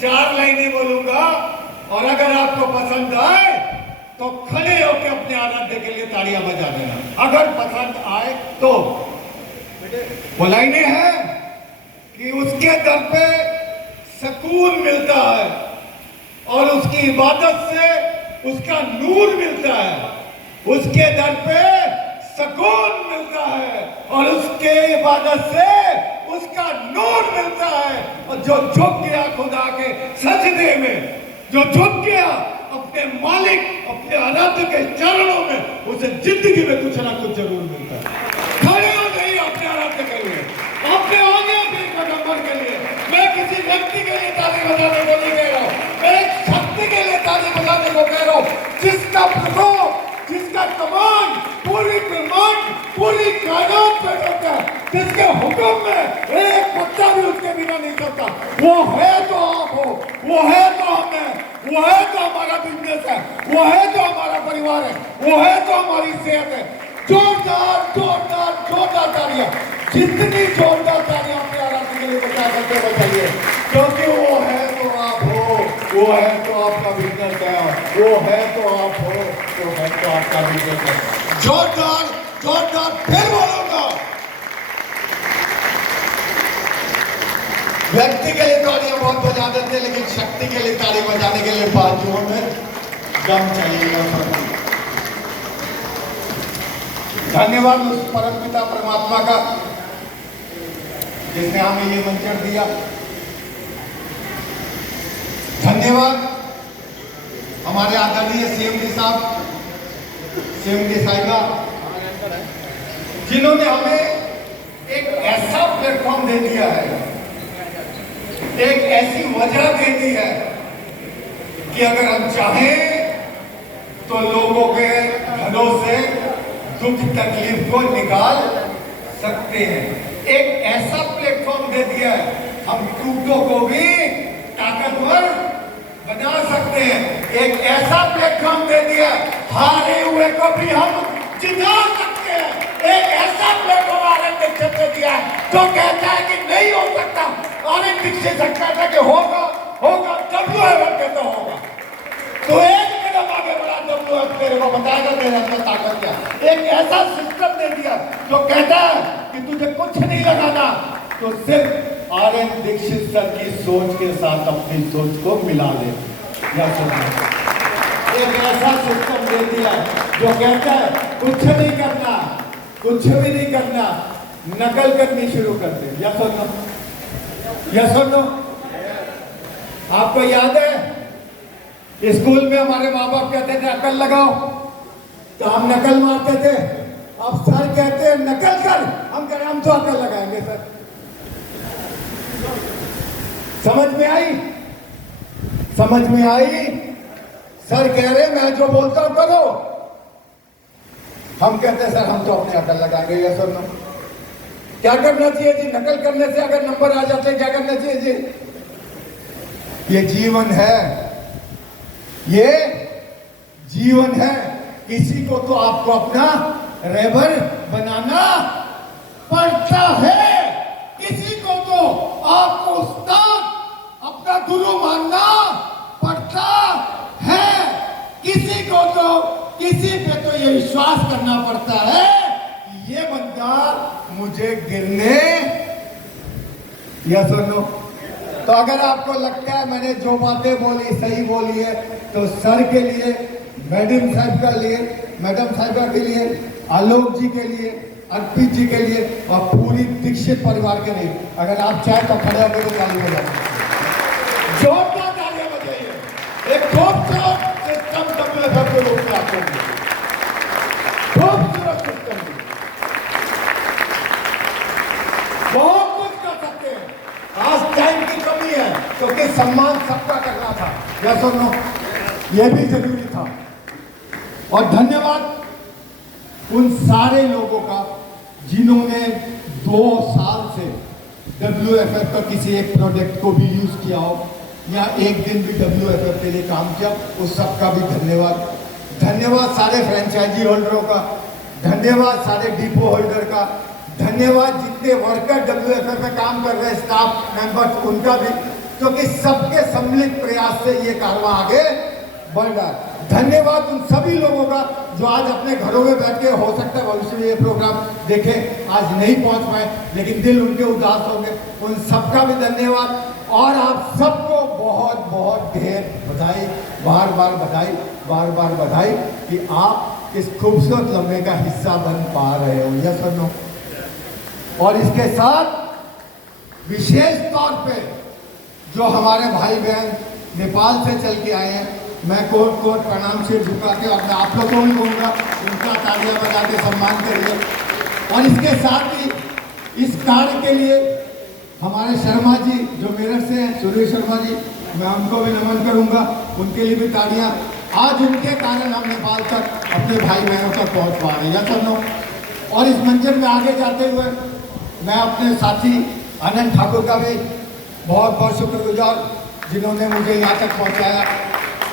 4 लाइनें बोलूंगा और अगर आपको पसंद आए तो खड़े होकर अपने आराध्य के लिए तालियां बजा देना। अगर पसंद आए तो वो लाइनें हैं कि उसके दर पे सुकून मिलता है और उसकी इबादत से उसका नूर मिलता है। उसके दर पे सुकून मिलता है और उसके इबादत से उसका नूर मिलता है। और जो झुक गया खुदा के सजदे में, जो झुक गया अपने मालिक, अपने आराध्य के चरणों में, उसे जिंदगी में कुछ ना कुछ जरूर मिलता है। खड़े हो जाइए अपने आराध्य के लिए, अपने आगे अपने पैगंबर के लिए। मैं किसी व्यक्ति के लिए ताली बजाने को नहीं कह रहा हूं, मैं एक शक्ति के लिए ताली बजाने को कह रहा हूं जिसका प्रभु, जिसका कमान पूरी ब्रह्मांड, पूरी कायनात पे चलता है, जिसके हुक्म में एक पत्ता भी उसके बिना नहीं चलता। वो है तो आप हो, वो है तो हम है, वो है तो हमारा बिजनेस है, वो है तो हमारा परिवार है, वो है तो हमारी सेहत है। जोरदार जोरदार जोरदार तालियां, जितनी जोरदार तालियां अपने आराध्य के लिए बचा करके बजाइए, क्योंकि वो है तो आप हो, वो है तो आपका बिजनेस है, वो है तो आप हो, वो है तो आपका बिजनेस है। जोरदार जोरदार फिर बोलूंगा। व्यक्ति के लिए तालियां बहुत बजा देते, लेकिन शक्ति के लिए ताली बजाने के लिए बाजुओं में दम चाहिए। धन्यवाद उस परमपिता परमात्मा का जिसने हमें ये मंजर दिया। धन्यवाद हमारे आदरणीय सीएमडी साहब, सीएमडी साहिबा, जिन्होंने हमें एक ऐसा प्लेटफॉर्म दे दिया है, एक ऐसी वजह दे दी है कि अगर हम चाहें तो लोगों के घरों से दुख तकलीफ को निकाल सकते हैं। एक ऐसा प्लेटफॉर्म दे दिया है, हम टूटों को भी ताकतवर बना सकते हैं। एक ऐसा प्लेटफॉर्म दे दिया, हारे हुए को भी हम जिता सकते हैं। एक ऐसा प्लेटफॉर्म आनंद दीक्षित ने दिया है जो कहता है कि नहीं हो सकता, आनंद दीक्षित सकता था कि होगा होगा, WF कहता होगा। तो एक कदम आगे बढ़ा, WF तेरे को बताएगा तेरे अंदर ताकत क्या। एक ऐसा सिस्टम दे दिया जो कहता है कि तुझे कुछ नहीं लगाना, तो सिर्फ आनंद दीक्षित सर की सोच के साथ अपनी सोच को मिला ले। एक ऐसा सिस्टम दे दिया जो कहता है कुछ नहीं करना, कुछ भी नहीं करना, नकल करनी शुरू कर दे। या सुनो, या सुनो, आपको याद है स्कूल में हमारे माँ बाप कहते थे अकल लगाओ, तो हम नकल मारते थे। अब सर कहते हैं नकल कर, हम कह रहे हम तो अकल लगाएंगे सर। समझ में आई? समझ में आई? सर कह रहे मैं जो बोलता हूं करो, हम कहते हैं सर हम तो अपने अकल लगाएंगे। या सर ना, क्या करना चाहिए जी? नकल करने से अगर नंबर आ जाते क्या करना चाहिए जी? ये जीवन है, ये जीवन है। किसी को तो आपको अपना रेबर बनाना पड़ता है, किसी को तो आपको उस्ताद, अपना गुरु मानना पड़ता है, किसी को तो किसी पे तो ये विश्वास करना पड़ता है कि ये बंदा मुझे गिरने या सुनो। तो अगर आपको लगता है मैंने जो बातें बोली सही बोली है, तो सर के लिए, मैडम साहब के लिए, मैडम साहिबा के लिए, आलोक जी के लिए, अर्पित जी के लिए और पूरी दीक्षित परिवार के लिए, अगर आप चाहे तो खड़े होकर तो ताली बजाइए, जोरदार तालियां बजाइए। एक खूबसूरत सिस्टम WFF के रूप में आपको खूबसूरत सिस्टम, बहुत कुछ कर सकते हैं। आज टाइम की कमी है क्योंकि सम्मान सबका करना था, या सुनो, यह भी जरूरी था। और धन्यवाद उन सारे लोगों का जिन्होंने 2 साल से WFF का किसी एक प्रोडक्ट को भी यूज किया हो या एक दिन भी WFF के लिए काम किया, उस सबका भी धन्यवाद। धन्यवाद सारे फ्रेंचाइजी होल्डरों का, धन्यवाद सारे डिपो होल्डर का, धन्यवाद जितने वर्कर WFF में काम कर रहे स्टाफ मेंबर्स, उनका भी क्योंकि सबके सम्मिलित प्रयास से ये कारवां आगे बढ़ रहा है। धन्यवाद उन सभी लोगों का जो आज अपने घरों में बैठ के, हो सकता है भविष्य में ये प्रोग्राम देखे, आज नहीं पहुंच पाए लेकिन दिल उनके उदास होंगे, उन सबका भी धन्यवाद। और आप सबको बहुत बहुत ढेर बधाई, बार बार बधाई कि आप इस खूबसूरत लम्हे का हिस्सा बन पा रहे हो, यस और नो। और इसके साथ विशेष तौर पे जो हमारे भाई बहन नेपाल से चल के आए हैं, मैं कोट प्रणाम से झुका के और मैं आप लोगों को भी कहूँगा उनका तालियां बजा के सम्मान करिए। और इसके साथ ही इस कार्य के लिए हमारे शर्मा जी जो मेरठ से हैं, सुरेश शर्मा जी, मैं उनको भी नमन करूँगा, उनके लिए भी तालियां। आज उनके कारण हम नेपाल तक अपने भाई बहनों तक पहुँच पा रहे हैं, या सुनो। और इस मंजर में आगे जाते हुए मैं अपने साथी आनंद ठाकुर का भी बहुत बहुत शुक्रगुजार जिन्होंने मुझे यहाँ तक पहुँचाया।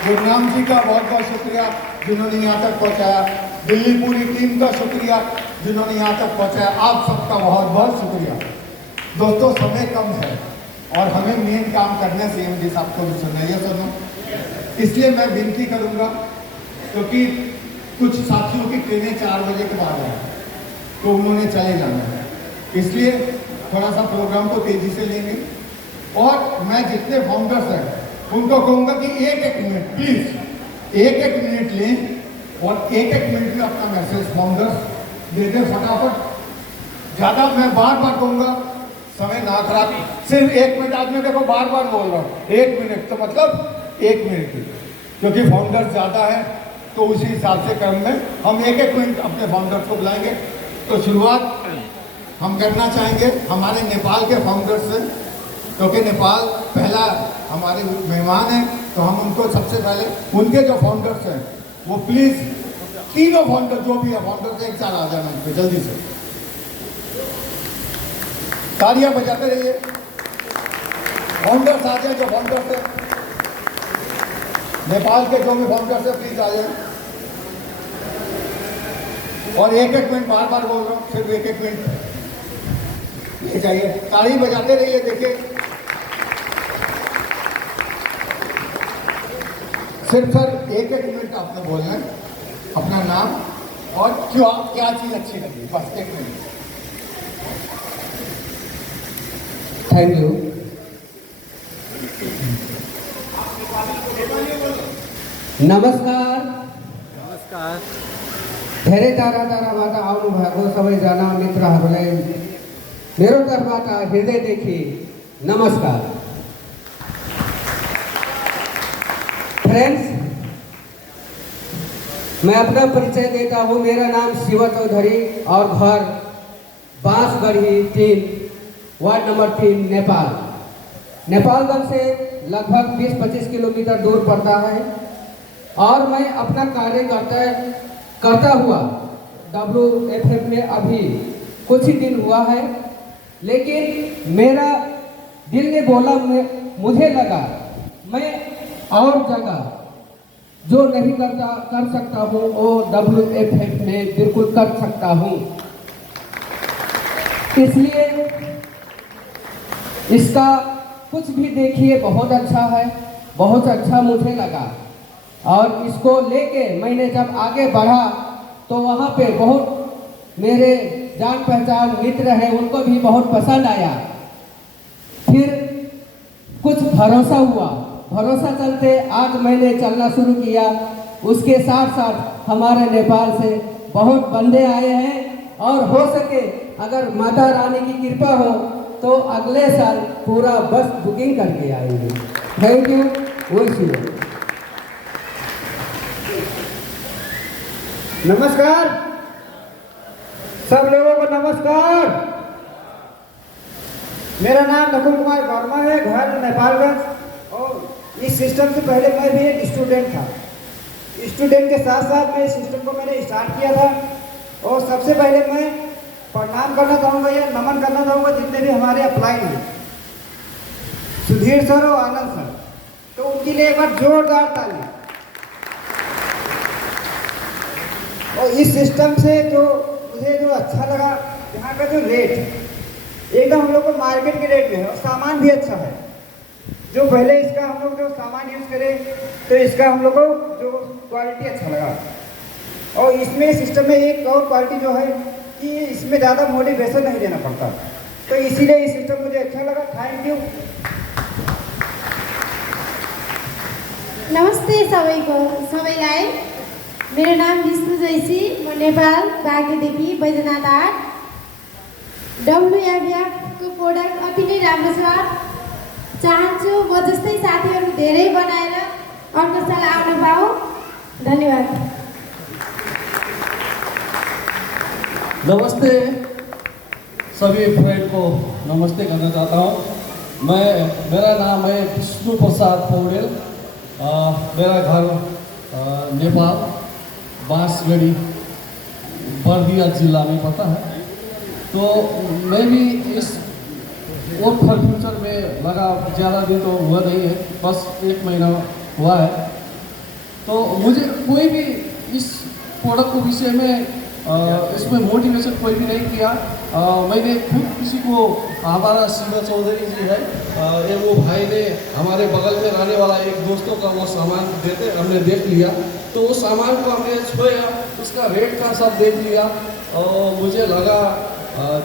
गुरनाम जी का बहुत बहुत शुक्रिया जिन्होंने यहाँ तक पहुँचाया। दिल्ली पूरी टीम का शुक्रिया जिन्होंने यहाँ तक पहुँचाया। आप सबका बहुत बहुत शुक्रिया। दोस्तों, समय कम है और हमें मेन काम करने से CM साहब को भी सुनना है, सुनो। इसलिए मैं विनती करूँगा, क्योंकि कुछ साथियों की ट्रेनें 4 बजे के बाद है तो उन्होंने चले जाना है, इसलिए थोड़ा सा प्रोग्राम को तेज़ी से लेंगे। और मैं जितने फाउंडर्स हैं उनको कहूँगा कि एक मिनट प्लीज़, एक मिनट लें और एक मिनट में अपना मैसेज फाउंडर्स दे दें फटाफट। ज़्यादा मैं बार कहूँगा, समय ना खराब, सिर्फ 1 मिनट। आज मैं देखो बार बोल रहा हूँ 1 मिनट, तो मतलब 1 मिनट, क्योंकि फाउंडर्स ज़्यादा है तो उसी हिसाब से क्रम में हम एक मिनट अपने फाउंडर्स को बुलाएंगे। तो शुरुआत हम करना चाहेंगे हमारे नेपाल के फाउंडर्स से, क्योंकि नेपाल पहला हमारे मेहमान हैं, तो हम उनको सबसे पहले उनके जो फाउंडर्स हैं वो प्लीज़ तीनों फाउंडर जो भी है फाउंडर्स एक साथ आ जाना उनके जल्दी से, तालियां बजाते रहिए। फाउंडर्स आ जाए, जो फाउंडर्स है नेपाल के जो भी फाउंडर्स है प्लीज आ जाए। और एक मिनट बार बोल रहा हूँ, सिर्फ एक मिनट ले जाइए, ताली बजाते रहिए। देखिए सिर्फ सर एक मिनट आपने बोलना है, अपना नाम और क्या चीज़ अच्छी लगी, बस 1 मिनट। Thank you. नमस्कार। धेरै टाढाबाट आउनुभएको सबैजना मित्रहरूलाई मेरो तर्फबाट हृदयदेखि नमस्कार। फ्रेंड्स, मैं अपना परिचय देता हूँ। मेरा नाम शिव चौधरी और घर बांसगढ़ी 3 वार्ड नंबर 3 नेपालगंज से लगभग 20-25 किलोमीटर दूर पड़ता है। और मैं अपना कार्य करता हुआ WFF में अभी कुछ ही दिन हुआ है, लेकिन मेरा दिल ने बोला, मुझे लगा मैं और जगह जो नहीं कर सकता हूँ वो WFF में बिल्कुल कर सकता हूँ। इसलिए इसका कुछ भी देखिए, बहुत अच्छा है, बहुत अच्छा मुझे लगा। और इसको लेके मैंने जब आगे बढ़ा तो वहाँ पे बहुत मेरे जान पहचान मित्र हैं, उनको भी बहुत पसंद आया। फिर कुछ भरोसा हुआ, भरोसा चलते आज मैंने चलना शुरू किया। उसके साथ साथ हमारे नेपाल से बहुत बंदे आए हैं और हो सके अगर माता रानी की कृपा हो तो अगले साल पूरा बस बुकिंग करके आएंगे। Thank you. वंश नमस्कार सब लोगों को नमस्कार। मेरा नाम नकुल कुमार वर्मा है, घर नेपालगंज। और इस सिस्टम से पहले मैं भी एक स्टूडेंट था। स्टूडेंट के साथ साथ मैं इस सिस्टम को मैंने स्टार्ट किया था। और सबसे पहले मैं प्रणाम करना चाहूँगा या नमन करना चाहूँगा जितने भी हमारे अप्लाई हैं, सुधीर सर और आनंद सर, तो उनके लिए एक बार जोरदार ताली। और इस सिस्टम से जो मुझे जो अच्छा लगा, यहाँ का जो रेट एकदम हम लोग को मार्केट के रेट में है और सामान भी अच्छा है। जो पहले इसका हम लोग जो सामान यूज़ करें तो इसका हम लोग को जो क्वालिटी अच्छा लगा। और इसमें सिस्टम में एक और क्वालिटी जो है कि इसमें ज़्यादा मोटिवेशन नहीं देना पड़ता, तो इसीलिए ये सिस्टम मुझे अच्छा लगा। Thank you. नमस्ते सबैलाई, मेरो नाम विष्णु जोशी, म नेपाल बागेदेखि बैजनाथ 8। WFF को प्रोडक्ट अति नै राम्रो छ। चाहन्छु म जस्तै साथीहरू धेरै बनाएर अर्को साल आउन पाऊँ। धन्यवाद। नमस्ते सभी फ्रेंड को नमस्ते करना चाहता हूँ। मेरा नाम है विष्णु प्रसाद पौडेल। मेरा घर नेपाल बांसगढ़ी बर्दिया जिला में पड़ता है। तो मैं भी इस वर्क फॉर फ्यूचर में लगा, ज़्यादा दिन तो हुआ नहीं है, बस 1 महीना हुआ है। तो मुझे कोई भी इस प्रोडक्ट के विषय में इसमें मोटिवेशन कोई भी नहीं किया। मैंने खुद किसी को, हमारा शिवा चौधरी जी है, ये वो भाई ने हमारे बगल में रहने वाला एक दोस्तों का वो सामान देते, हमने देख लिया, तो वो सामान को हमने छुआ, उसका रेट का सब देख लिया और मुझे लगा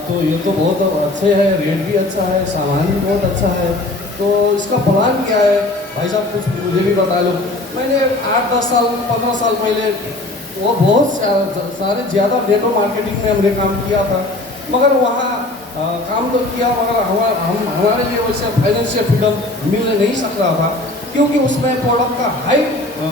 तो ये तो बहुत अच्छे है, रेट भी अच्छा है, सामान भी बहुत अच्छा है, तो इसका प्लान क्या है भाई साहब, कुछ मुझे भी बता लो। मैंने 8-10 साल 15 साल पहले वो बहुत सारे ज़्यादा नेटवर्क मार्केटिंग में हमने काम किया था, मगर वहाँ काम तो किया, मगर हमारे लिए वैसे फाइनेंशियल फ्रीडम मिल नहीं सक रहा था, क्योंकि उसमें प्रोडक्ट का हाई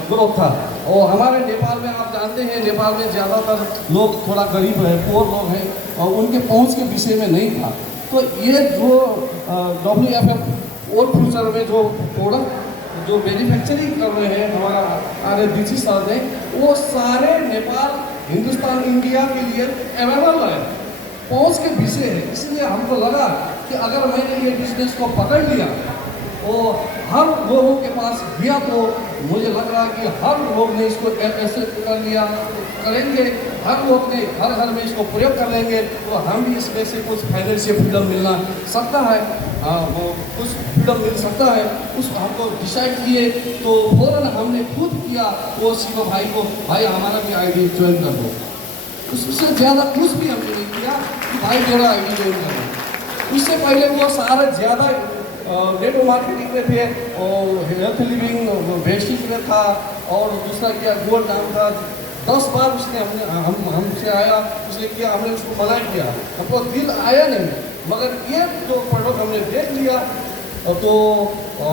ग्रोथ था। और हमारे नेपाल में आप जानते हैं, नेपाल में ज़्यादातर लोग थोड़ा गरीब है, पुअर लोग हैं, और उनके पहुँच के विषय में नहीं था। तो ये जो WFF और फ्यूचर में जो प्रोडक्ट जो मैन्युफैक्चरिंग कर रहे हैं हमारा RFDC सर ने, वो सारे नेपाल, हिंदुस्तान, इंडिया के लिए अवेलेबल है, पहुँच के विषय है। इसलिए हमको लगा कि अगर मैंने ये बिजनेस को पकड़ लिया और हर लोगों के पास गया, तो मुझे लग रहा है कि हर लोग ने इसको ऐसे कर लिया करेंगे, हर लोग ने हर घर में इसको प्रयोग कर लेंगे, तो हम भी इसमें से कुछ फाइनेंशियल फ्रीडम मिलना सकता है, वो कुछ फ्रीडम मिल सकता है, उस हमको डिसाइड किए। तो फ़ौरन हमने खुद किया, वो शिवा भाई को, भाई हमारा भी ID ज्वाइन कर दो। उससे ज़्यादा कुछ भी हमने नहीं किया कि भाई मेरा ID ज्वाइन कर दो। उससे पहले वो सारा ज़्यादा नेटवर्क मार्केटिंग में थे, और हेल्थ लिविंग बेसिक में था, और दूसरा क्या गोल्ड नाम था। 10 बार उसने हमसे आया, उसने किया, हमने उसको मना किया, हमको दिल आया नहीं, मगर ये जो प्रोडक्ट हमने देख लिया तो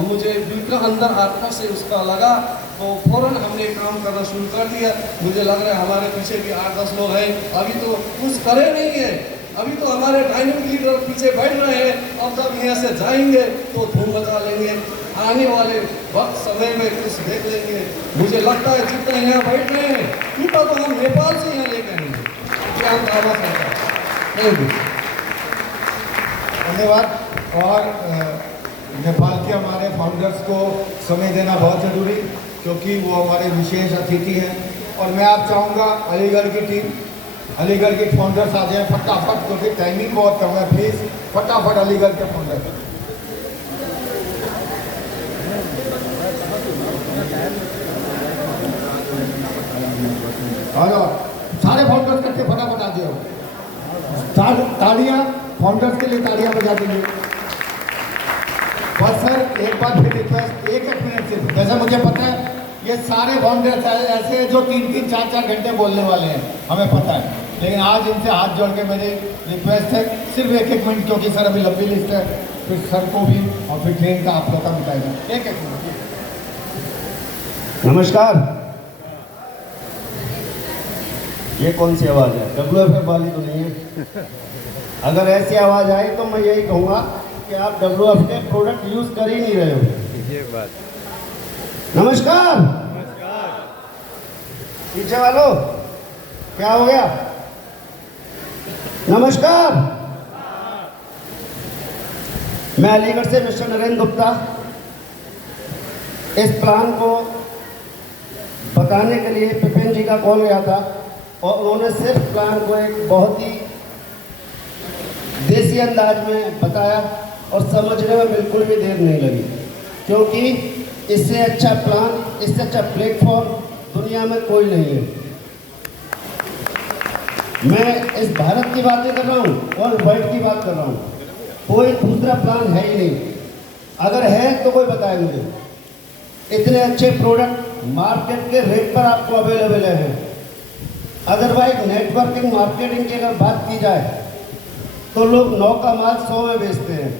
मुझे दिल का अंदर आत्मा से उसका लगा, तो फ़ौरन हमने काम करना शुरू कर दिया। मुझे लग रहा है हमारे पीछे भी 8-10 लोग हैं, अभी तो कुछ करे नहीं है, अभी तो हमारे डायनेमिक लीडर पीछे बैठ रहे हैं। अब जब यहाँ से जाएंगे तो धूम मचा लेंगे, आने वाले वक्त समय में कुछ देख लेंगे। मुझे लगता है जितने यहाँ बैठ रहे हैं उतना तो हम नेपाल से यहाँ लेकर आएंगे। ये हम दावा करते हैं। थैंक यू, धन्यवाद। और नेपाल के हमारे फाउंडर्स को समय देना बहुत ज़रूरी, क्योंकि वो हमारे विशेष अतिथि हैं। और मैं आप चाहूँगा अलीगढ़ की टीम, अलीगढ़ के फाउंडर्स आ जाए फटाफट, क्योंकि टाइमिंग बहुत कम है। प्लीज़ फटाफट अलीगढ़ के फाउंडर। हेलो, सारे फाउंडर्स करके फटाफट आ जाओ। तालियां फाउंडर्स के लिए, तालियां बजा दीजिए। बस सर एक बार फिर रिक्वेस्ट, 1-1 मिनट से, वैसे मुझे पता है ये सारे फाउंडर्स ऐसे जो 3-3, 4-4 घंटे बोलने वाले हैं, हमें पता है, लेकिन आज इनसे हाथ जोड़ के मेरी रिक्वेस्ट है सिर्फ 1-1 मिनट, क्योंकि सर अभी लंबी लिस्ट है, फिर सर को भी और फिर ट्रेन का आप लोग का बताएगा। 1-1 मिनट। नमस्कार। ये कौन सी आवाज़ है? WFF वाली तो नहीं है। अगर ऐसी आवाज़ आए तो मैं यही कहूँगा कि आप WFF के प्रोडक्ट यूज़ कर ही नहीं रहे हो। ये बात। नमस्कार। पीछे वालों क्या हो गया? नमस्कार। मैं अलीगढ़ से मिस्टर नरेंद्र गुप्ता। इस प्लान को बताने के लिए पिपिन जी का कॉल गया था, और उन्होंने सिर्फ प्लान को एक बहुत ही देसी अंदाज में बताया, और समझने में बिल्कुल भी देर नहीं लगी। क्योंकि इससे अच्छा प्लान, इससे अच्छा प्लेटफॉर्म दुनिया में कोई नहीं है। मैं इस भारत की बातें कर रहा हूँ और वर्ल्ड की बात कर रहा हूँ, कोई दूसरा प्लान है ही नहीं। अगर है तो कोई बताए मुझे। इतने अच्छे प्रोडक्ट मार्केट के रेट पर आपको अवेलेबल है। अदरवाइज नेटवर्किंग मार्केटिंग की अगर बात की जाए तो लोग 9 का माल 100 में बेचते हैं।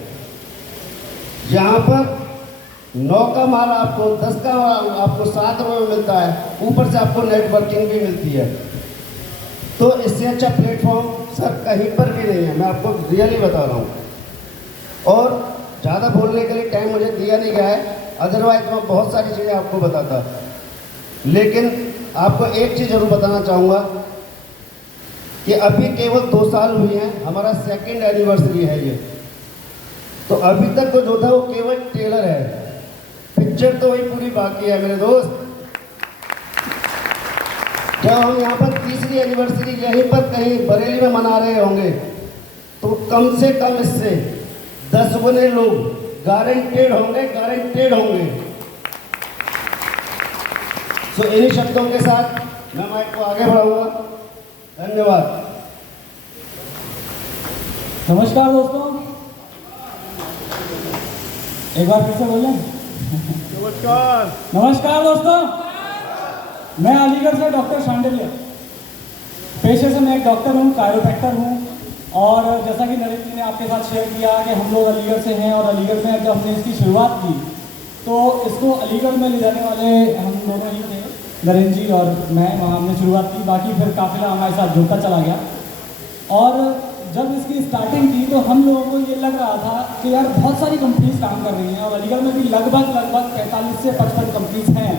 यहाँ पर 9 का माल आपको 10 का माल आपको 7 रुपये में मिलता है, ऊपर से आपको नेटवर्किंग भी मिलती है। तो इससे अच्छा प्लेटफॉर्म सर कहीं पर भी नहीं है, मैं आपको रियली बता रहा हूँ। और ज़्यादा बोलने के लिए टाइम मुझे दिया नहीं गया है, अदरवाइज मैं बहुत सारी चीज़ें आपको बताता। लेकिन आपको एक चीज़ जरूर बताना चाहूँगा कि अभी केवल 2 साल हुई हैं, हमारा 2nd एनिवर्सरी है ये। तो अभी तक तो जो था वो केवल ट्रेलर है, पिक्चर तो वही पूरी बाकी है मेरे दोस्त। जब हम यहाँ पर 3री एनिवर्सरी यहीं पर कहीं बरेली में मना रहे होंगे तो कम से कम इससे 10 गुने लोग गारंटेड होंगे, गारंटेड होंगे। तो इन्हीं शब्दों के साथ मैं माइक को आगे बढ़ाऊंगा। धन्यवाद। नमस्कार दोस्तों, एक बार फिर से बोलें। नमस्कार दोस्तों, मैं अलीगढ़ से डॉक्टर शांडिल्य। पेशे से मैं एक डॉक्टर हूँ, कायरोप्रैक्टर हूँ। और जैसा कि नरेंद्र जी ने आपके साथ शेयर किया कि हम लोग अलीगढ़ से हैं, और अलीगढ़ में जब हमने इसकी शुरुआत की तो इसको अलीगढ़ में ले जाने वाले हम दोनों ही थे, नरेंद्र जी और मैं। वहाँ हमने शुरुआत की, बाकी फिर काफिला हमारे साथ जुड़ता चला गया। और जब इसकी स्टार्टिंग की तो हम लोगों को ये लग रहा था कि यार बहुत सारी कंपनीज काम कर रही हैं, और अलीगढ़ में भी लगभग 45 से 55 कंपनीज हैं।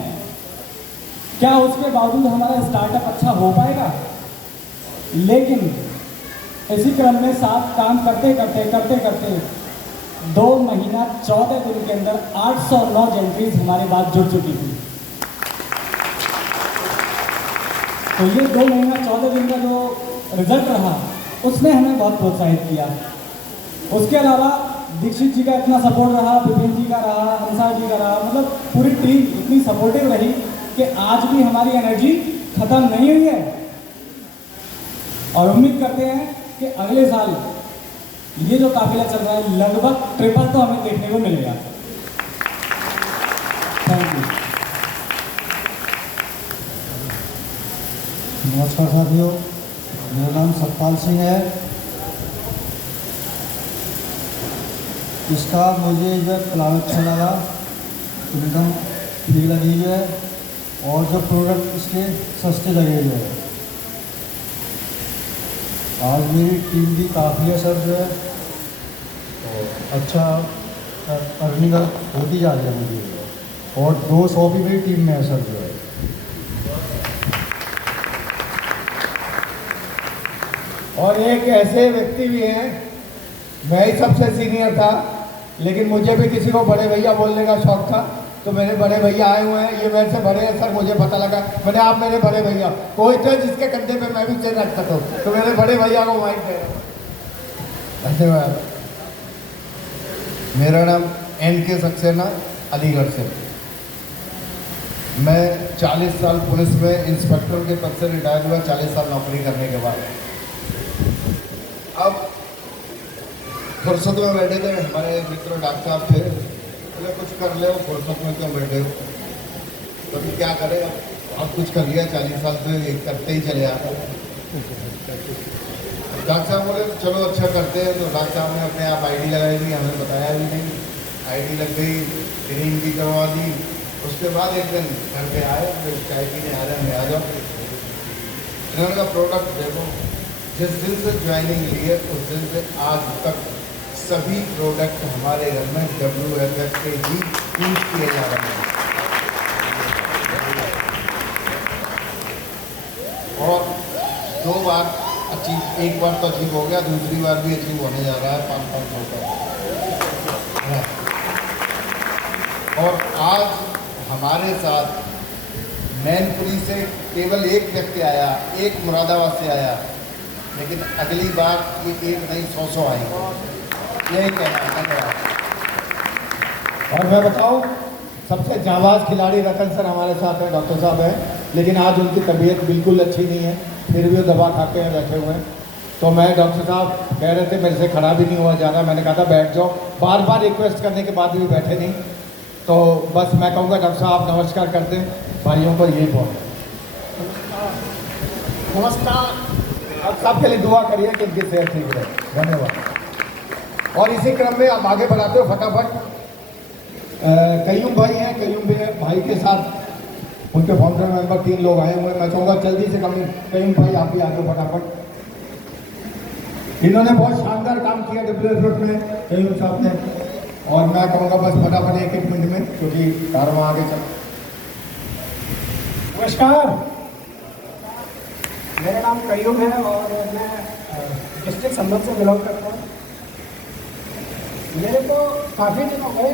क्या उसके बावजूद हमारा स्टार्टअप अच्छा हो पाएगा? लेकिन इसी क्रम में साथ काम करते करते 2 महीना 14 दिन के अंदर 809 एंट्रीज हमारे बाद जुड़ चुकी थी। तो ये 2 महीना 14 दिन का जो रिजल्ट रहा उसने हमें बहुत प्रोत्साहित किया। उसके अलावा दीक्षित जी का इतना सपोर्ट रहा, विपिन जी का रहा, अंसार जी का रहा, मतलब पूरी टीम इतनी सपोर्टिव रही कि आज भी हमारी एनर्जी खत्म नहीं हुई है। और उम्मीद करते हैं कि अगले साल ये जो काफिला चल रहा है लगभग ट्रिपल तो हमें देखने को मिलेगा। Thank you. नमस्कार साथियों, मेरा नाम सतपाल सिंह है। इसका मुझे जब प्लान अच्छा लगा, एकदम ठीक लगी है, और जो प्रोडक्ट इसके सस्ते लगे हुए हैं। आज मेरी टीम भी काफ़ी है सर, जो है तो अच्छा अर्निंग होती जा रही है मुझे, और 200 भी मेरी टीम में है सर, जो है। और एक ऐसे व्यक्ति भी हैं, मैं ही सबसे सीनियर था, लेकिन मुझे भी किसी को बड़े भैया बोलने का शौक था, तो मेरे बड़े भैया आए हुए हैं। ये मेरे से बड़े हैं सर, मुझे पता लगा, मैंने आप मेरे बड़े भैया, कोई थे जिसके कंधे पे मैं भी चेन रख सकता हूँ, तो मेरे बड़े भैया को माइक दे रहा हूँ। धन्यवाद। मेरा नाम NK सक्सेना, अलीगढ़ से। मैं 40 साल पुलिस में इंस्पेक्टर के पद से रिटायर हुआ, 40 साल नौकरी करने के बाद। अब फुर्सत में बैठे थे, हमारे मित्र डॉक्टर साहब थे, बोले कुछ कर ले, फुर्सत में क्यों बैठे हो, तो फिर क्या करें, अब कुछ कर लिया, 40 साल से करते ही चले आते। डॉक्टर साहब बोले चलो अच्छा करते हैं, तो डॉक्टर साहब ने अपने आप ID लगाई थी, हमें बताया भी नहीं। ID लग गई, ट्रेनिंग भी करवा दी। उसके बाद एक दिन घर पे आए, चाय पीने आ रहे, मैं आ जाओ, इन्होंने का प्रोडक्ट देखो। जिस दिन से ज्वाइनिंग ली है उस दिन से आज तक सभी प्रोडक्ट हमारे घर में WFF के ही यूज किए जा रहे हैं। और 2 बार अचीव, एक बार तो अचीव हो गया, दूसरी बार भी अचीव होने जा रहा है 500 का। और आज हमारे साथ मैनपुरी से केवल एक व्यक्ति आया, एक मुरादाबाद से आया, लेकिन अगली बार ये एक नहीं 100 आएंगे, यही कहना है। धन्यवाद। और मैं बताऊं, सबसे जाबाज खिलाड़ी रतन सर हमारे साथ हैं, डॉक्टर साहब हैं, लेकिन आज उनकी तबीयत बिल्कुल अच्छी नहीं है, फिर भी वो दवा खा के बैठे हुए हैं। तो मैं डॉक्टर साहब कह रहे थे मेरे से खड़ा भी नहीं हुआ जा रहा, मैंने कहा था बैठ जाओ, बार बार रिक्वेस्ट करने के बाद भी बैठे नहीं। तो बस मैं कहूँगा डॉक्टर साहब नमस्कार कर दें भाइयों को, यही बहुत नमस्कार। आप सबके लिए दुआ करिए कि इनकी सेहत ठीक रहे। धन्यवाद। और इसी क्रम में आप आगे बढ़ाते हो फटाफट। कयूम भाई हैं, कयूम भाई के साथ उनके फाउंडर मेंबर 3 लोग आए हुए हैं। मैं चाहूँगा जल्दी से कयूम भाई आप भी आगे फटाफट। इन्होंने बहुत शानदार काम किया WFF में, कयूम साहब ने, और मैं कहूँगा बस फटाफट 1-1 मिनट में, क्योंकि कारवां आगे चल। नमस्कार, मेरा नाम कयूम है और मैं डिस्ट्रिक्ट संभल से बिलोंग करता हूँ। मेरे को काफ़ी दिन हो गए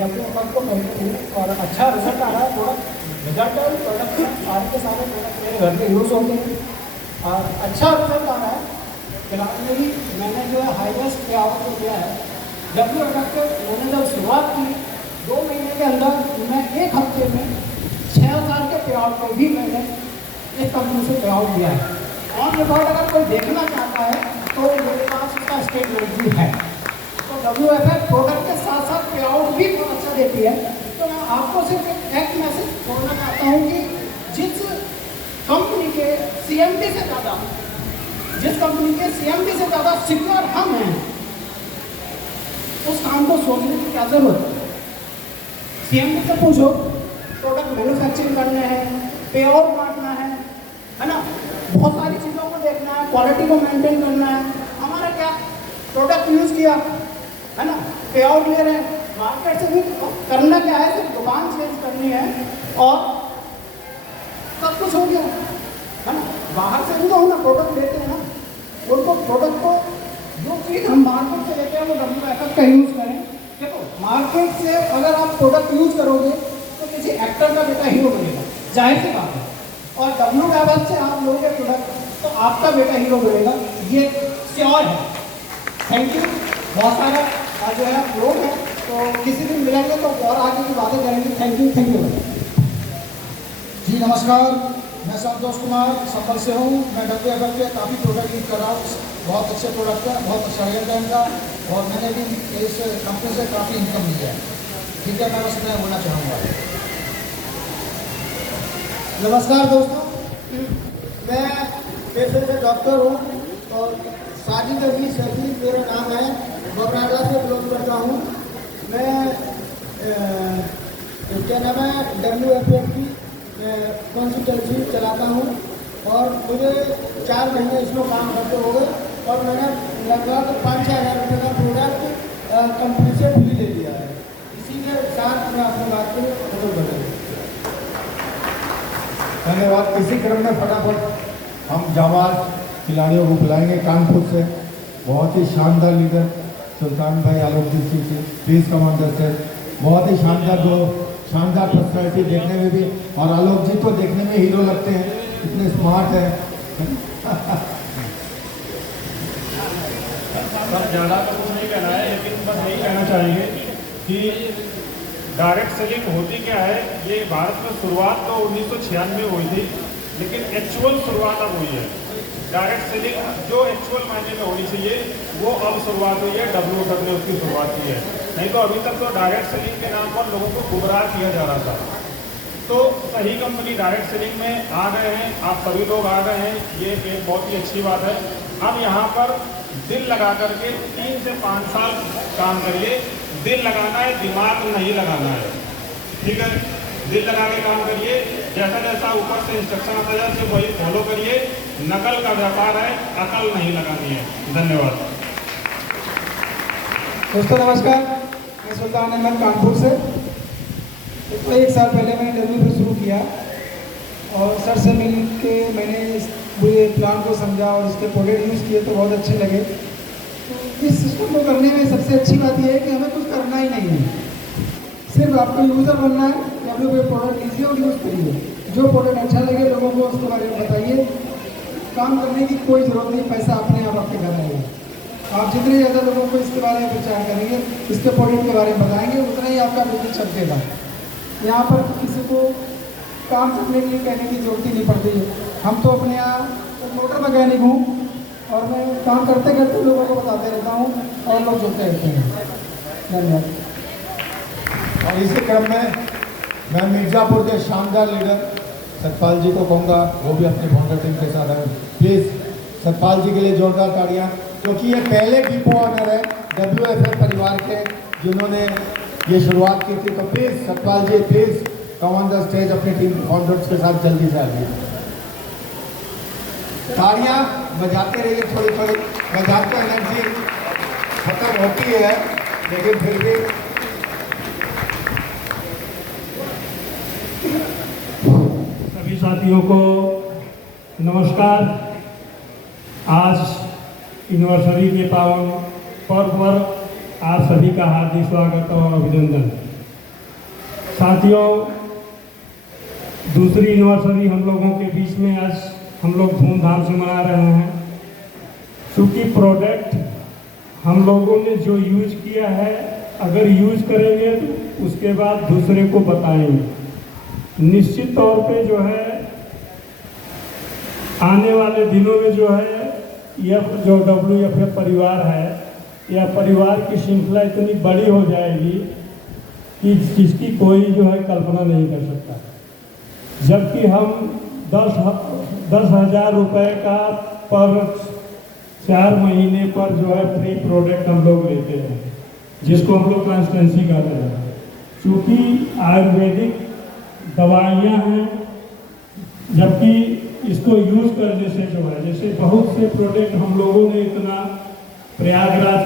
WFF को करते हुए और अच्छा रिजल्ट आ रहा है। रिजल्ट और प्रोडक्ट सारे के सारे प्रोडक्ट मेरे घर में यूज़ होते हैं और अच्छा रिजल्ट आ रहा है। फिलहाल में ही मैंने जो है हाईएस्ट पे आउट को दिया है WFF के। मैंने जब शुरुआत की 2 महीने के अंदर मैं 1 हफ्ते में 6,000 के पे आउट को भी मैंने इस कंपनी से पे आउट दिया है। ऑन रिकॉर्ड अगर कोई देखना चाहता है तो मेरे पास उसका स्टेटमेंट भी है। तो WFF प्रोडक्ट के साथ साथ पे आउट भी बहुत अच्छा देती है। तो मैं आपको सिर्फ एक मैसेज बोलना चाहता हूँ कि जिस कंपनी के CMD से ज़्यादा सिक्योर हम हैं, उस काम को सोचने की क्या जरूरत है। CMD से पूछो, प्रोडक्ट मैन्युफैक्चरिंग करना है, पे आउट बांटना है ना, बहुत सारी चीज़ों को देखना है, क्वालिटी को मेंटेन करना है। हमारा क्या, प्रोडक्ट यूज़ किया है ना, पे आउट ले रहे हैं, मार्केट से भी करना क्या है, सिर्फ दुकान चेंज करनी है और सब कुछ हो गया है ना। बाहर से भी तो हम ना प्रोडक्ट लेते हैं ना, उनको प्रोडक्ट को जो चीज़ हम मार्केट से लेते हैं वो WFF का यूज़ करें। देखो, मार्केट से अगर आप प्रोडक्ट यूज़ करोगे तो किसी एक्टर का बेटा हीरो बनेगा, जाहिर सी बात है। और WFF से आप लोगे प्रोडक्ट तो आपका बेटा हीरो बनेगा, ये श्योर है। Thank you. बहुत सारा जो है लोग हैं, तो किसी दिन मिलेंगे तो और आगे की बातें करेंगे। Thank you. जी नमस्कार, मैं संतोष कुमार संभल से हूँ। मैं WFF के काफ़ी प्रोडक्ट यूज कर रहा हूँ, बहुत अच्छे प्रोडक्ट हैं, बहुत अच्छा रिजल्ट है इनका, और मैंने भी इस कंपनी से काफ़ी इनकम ली है। ठीक है, मैं बस मैं बोलना चाहूँगा। नमस्कार दोस्तों, मैं पेशे से डॉक्टर हूँ और साजिद अजीज शकील मेरा नाम है, बबराड़ा से बिलोंग करता हूँ। मैं क्या नाम है WFF की कंसल्टेंसी चलाता हूँ और मुझे 4 महीने इसमें काम करते हो गए और मैंने लगभग 5-6 हज़ार रुपये का प्रोडक्ट कंपनी से फ्री ले लिया है। इसी के साथ मैं अपनी बात को खत्म कर दूँ। धन्यवाद। इसी क्रम में फटाफट हम जाबाज खिलाड़ियों को बुलाएंगे कानपुर से, बहुत ही शानदार लीडर सुल्तान भाई आलोकजीत सिंह जी, पीस कमांडर से, बहुत ही शानदार पर्सनैलिटी देखने में भी, और आलोक जी तो देखने में हीरो लगते हैं, इतने स्मार्ट हैं। बस ज़्यादा तो कुछ नहीं कहना है, लेकिन बस यही कहना चाहेंगे कि डायरेक्ट सेलिंग होती क्या है। ये भारत में शुरुआत तो 1996 में हुई थी, लेकिन एक्चुअल शुरुआत अब हुई है। डायरेक्ट सेलिंग जो एक्चुअल मायने में होनी चाहिए वो अब शुरुआत हुई है, WFF ने उसकी शुरुआत की है। नहीं तो अभी तक तो डायरेक्ट सेलिंग के नाम पर लोगों को गुमराह किया जा रहा था। तो सही कंपनी डायरेक्ट सेलिंग में आ गए हैं, आप सभी लोग आ गए हैं, ये एक बहुत ही अच्छी बात है। अब यहाँ पर दिल लगा करके 3 से 5 साल काम करिए। दिल लगाना है, दिमाग नहीं लगाना है, ठीक है। दिल लगा के काम करिए, जैसा जैसा ऊपर से इंस्ट्रक्शन आता है सिर्फ वही फॉलो करिए। नकल का व्यापार है, अकल नहीं लगानी है। धन्यवाद। दोस्तों नमस्कार, मैं सुल्तान अहमद कानपुर से। तो 1 साल पहले मैंने WFF शुरू किया और सर से मिल के मैंने इस पूरे प्लान को समझा और इसके प्रोडक्ट यूज़ किए तो बहुत अच्छे लगे। तो इस सिस्टम को करने में सबसे अच्छी बात यह है कि हमें कुछ करना ही नहीं है, सिर्फ आपको यूज़र बनना है। WFF प्रोडक्ट लीजिए और यूज़ करिए, जो प्रोडक्ट अच्छा लगे लोगों को उसके बारे में बताइए। काम करने की कोई ज़रूरत नहीं, पैसा अपने आप आपके घर आएगा। आप जितने ज़्यादा लोगों को इसके बारे में प्रचार करेंगे, इसके प्रोडक्ट के बारे में बताएंगे, उतना ही आपका बिजनेस चमकेगा। यहाँ पर किसी को काम करने के लिए कहने की जरूरत ही नहीं पड़ती है। हम तो अपने यहाँ मोटर मैकेनिक हूँ और मैं काम करते करते लोगों को बताते रहता हूँ और लोग जुड़ते रहते हैं। धन्यवाद। और इसी क्रम में मैं मिर्ज़ापुर के शानदार लीडर सतपाल जी को कहूँगा वो भी अपनी फाउंडर टीम के साथ आए। प्लीज़ सतपाल जी के लिए जोरदार ताड़ियाँ, क्योंकि ये पहले डिपो ऑनर है WFF परिवार के जिन्होंने ये शुरुआत की थी। तो please Satpal ji please come on the stage अपनी टीम फाउंडर्स के साथ जल्दी से आइए। ताड़ियाँ बजाते रहिए, थोड़ी थोड़ी बजाते एनर्जी खत्म होती है, लेकिन फिर भी सभी साथियों को नमस्कार। आज एनिवर्सरी के पावन पर्व पर आप सभी का हार्दिक स्वागत और अभिनंदन। साथियों, दूसरी एनिवर्सरी हम लोगों के बीच में आज हम लोग धूमधाम से मना रहे हैं। चूँकि प्रोडक्ट हम लोगों ने जो यूज किया है, अगर यूज करेंगे तो उसके बाद दूसरे को बताएंगे। निश्चित तौर पे जो है आने वाले दिनों में जो है यह जो WFF परिवार है, यह परिवार की श्रृंखला इतनी बड़ी हो जाएगी कि जिसकी कोई जो है कल्पना नहीं कर सकता। जबकि हम 10,000 रुपये का पर 4 महीने पर जो है फ्री प्रोडक्ट हम लोग लेते हैं, जिसको हम लोग ट्रांसपेरेंसी कहते हैं। क्योंकि आयुर्वेदिक दवाइयाँ हैं, जबकि इसको यूज करने से जो है, जैसे बहुत से प्रोडक्ट हम लोगों ने इतना प्रयागराज